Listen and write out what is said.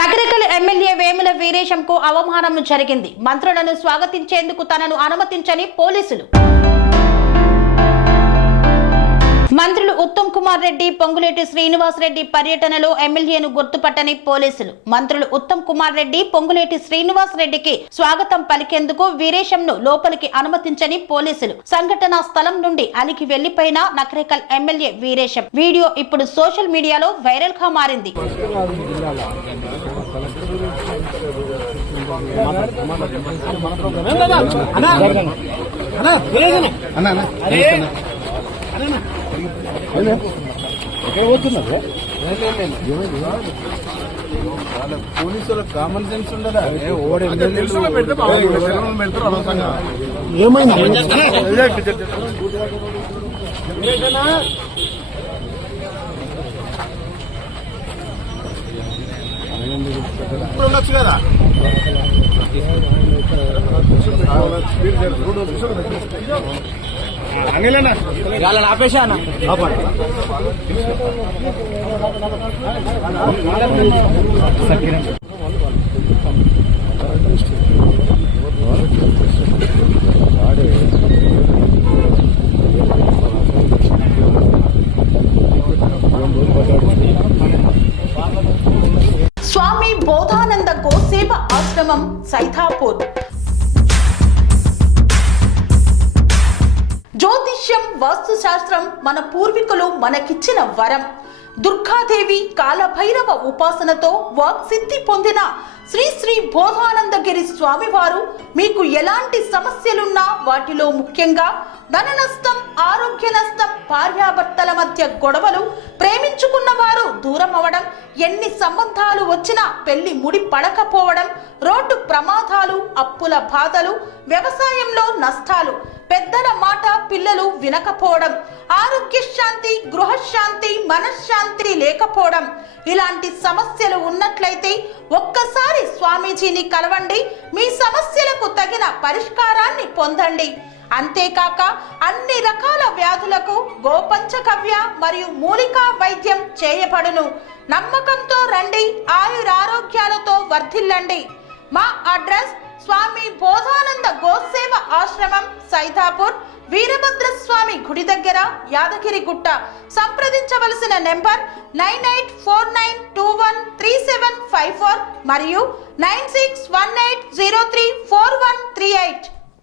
Nagarikal MLA Vemula వీరేశంకు అవమానం జరిగింది. మంత్రులను స్వాగతించేందుకు తనను అనుమతించని పోలీసులు. మంత్రులు ఉత్తమ్ కుమార్ రెడ్డి, పొంగులేటి శ్రీనివాస్ రెడ్డి పర్యటనలో ఎమ్మెల్యేను గుర్తుపట్టని పోలీసులు. మంత్రులు ఉత్తమ్ కుమార్ రెడ్డి, పొంగులేటి శ్రీనివాస్ రెడ్డికి స్వాగతం పలికేందుకు వీరేశంను లోపలికి అనుమతించని పోలీసులు. సంఘటనా స్థలం నుండి అలికి వెళ్లిపోయిన నగరికల్ ఎమ్మెల్యే వీరేశం వీడియో ఇప్పుడు సోషల్ మీడియాలో వైరల్ గా మారింది. పోలీసులకు కామన్ సెన్స్ ఉండదా? ఉండొచ్చు కదా. వాళ్ళని ఆపేసా అన్న. స్వామి బోధానంద గోసేవ ఆశ్రమం సైథాపూర్. జ్యోతిష్యం, వాస్తుశాస్త్రం మన పూర్వీకులు మనకిచ్చిన వరం. దుర్గాదేవి, కాలభైరవ ఉపాసనతో వాక్సిద్ధి పొందిన శ్రీ శ్రీ బోధానందగిరి స్వామివారు మీకు ఎలాంటి సమస్యలున్నా, వాటిలో ముఖ్యంగా ధన నష్టం, ఆరోగ్య నష్టం, భార్యాభర్తల మధ్య గొడవలు, ప్రేమించుకున్న వారు దూరం అవడం, ఎన్ని సంబంధాలు వచ్చినా పెళ్లి ముడి పడకపోవడం, రోడ్డు ప్రమాదాలు, అప్పుల బాధలు, వ్యవసాయంలో నష్టాలు, పెద్దల మాట పిల్లలు వినకపోవడం, ఆరోగ్య శాంతి, గృహశాంతి, మనశ్శాంతి లేకపోవడం, ఇలాంటి సమస్యలు ఉన్నట్లయితే ఒక్కసారి స్వామీజీని కలవండి. మీ సమస్యలకు తగిన పరిష్కారాన్ని పొందండి. అంతేకాక అన్ని రకాల వ్యాధులకు గోపంచగవ్య మరియు మూలికా వైద్యం చేయబడును. నమ్మకంతో రండి, ఆయురారోగ్యాలతో వర్ధిల్లండి. మా అడ్రస్ స్వామి బోధానంద గోసేవ ఆశ్రమం, సైథాపూర్, వీరభద్రస్వామి గుడి దగ్గర, యాదగిరిగుట్ట. సంప్రదించవలసిన నెంబర్ 9849213754 మరియు 9618034138.